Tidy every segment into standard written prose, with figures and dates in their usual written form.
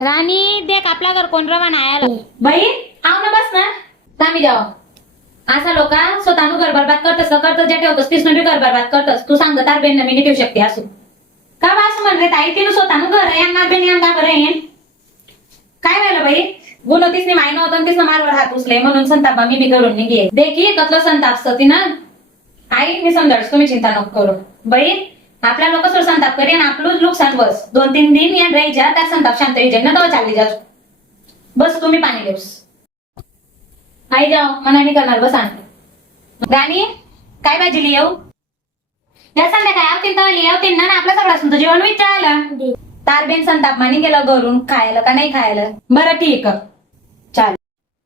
राणी देख आपला घर कोण रवाना आयाला बाई आव ना बस ना तामी जाओ असा लोका स्वतःनु घर बरबाद करतस करतस जे ठेवतस तीच बी घर बरबाद करतस तू सांग तार बेन मी ठेवू शकते असू का बा असं म्हणते ताई तिनं स्वतःनु घर आहे ना बेन यान का बरं येईन काय व्हायला बाई गुन्हो तिसने मायनं होतं तिसनं मारवर हात उचले म्हणून संतापा मी घरून निघे देखी कसलं संताप सती ना आई मी समजाडस तुम्ही चिंता नको करू बाई आपल्या लोक सोड संताप करेन आपलं नुकसान बस 2-3 दिन या राहायच्या त्या संताप शांत राहायच्या ना तेव्हा चालली जा बस तुम्ही पाणी देऊस आई जाओ मनाने करणार बस आणते राणी काय भाजी येऊ या संध्याकाळी आवतीन तेव्हा लिहावतीन ना आपलं सगळं सुद्धा जेवण विचारलं तारबेन संताप मानी गेलं घरून खायला का नाही खायला बरं ठीक चाल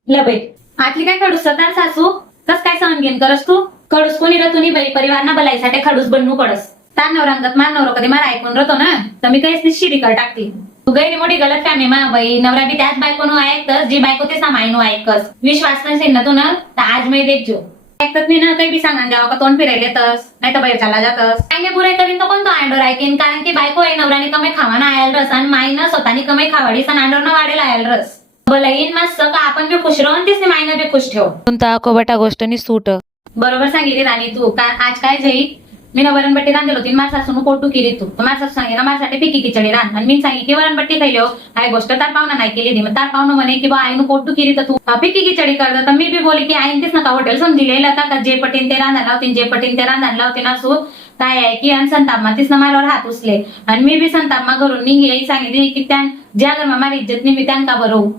लबे आटली काय खडूस सतार सासू कस काय सहन घेन करस तू खडूस कोणी रतुनी बाई परिवार बलायसाठी खडूस बनू पडस तार नवरांगत मान नवरो कधी मला ऐकून राहतो ना तर मी काहीच शिरी कर टाकते तू गैरी मोठी गलत फॅमी मा बाई नवरा बी त्याच बायकोनं ऐकतस जी बायको ते सामायनो ऐकस विश्वास नसेल ना तू ना तर आज मी देख जो ऐकत मी ना काही बी सांगा जावा का तोंड फिरायला येतस नाही तर बाहेर चाला जातस काय बुराई करीन तो कोणतो आंडोर ऐकेन कारण की बायको आहे नवराने कमाई खावाना आयल रस आणि माईनं स्वतःनी कमाई खावाडी सण आंडोर न वाढेल आयल रस बलाईन मस्त का आपण बी खुश राहून तिसने माईनं बी खुश ठेव कोणता कोबटा गोष्टनी सूट बरोबर सांगितली राणी तू का आज काय जाई मी ना वरणबट्टी रांधेल होती माझ्या सासून पोटू केली तू माझ्या सासू सांगे ना माझ्यासाठी पिकी खिचडी रांध आणि मी सांगितली की वरणबट्टी खायलो काय गोष्ट तार पाहुणा नाही केली मग तार पाहुणं म्हणे की बा आईनं पोटू केली तर तू पिकी खिचडी करत तर मी बी बोली की आईन तेच नका हॉटेल समजिले का जे पटीन ते रांधायला लावतील जे पटीन ते रांधायला लावतील असू काय आहे की आणि संतापमा तिसनं मालावर हात उचले आणि मी बी संतापमा घरून निघे सांगितली की त्या ज्या घर माझी इज्जत मी त्यांना बरवू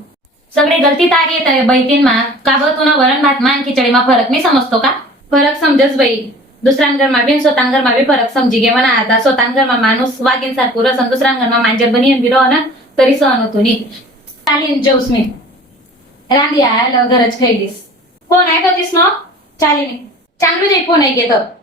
सगळे गलती तारी येत बैतीन मा का ब तुला वरण भात मान खिचडी मा फरक मी समजतो का फरक समजच बाई दुसऱ्यांघरमा बिन स्वतःघरमा बी फरक समजी गे म्हणा आता स्वतःघरमा माणूस वागीन सारखं रसन दुसऱ्यांघरमा मांजर बनी बिरो ना तरी सहन होतो नी चालीन जेवस मी रांधी आयल घरच खाईलीस कोण आहे का तीस न चालीन चांगलं जे कोण आहे घेत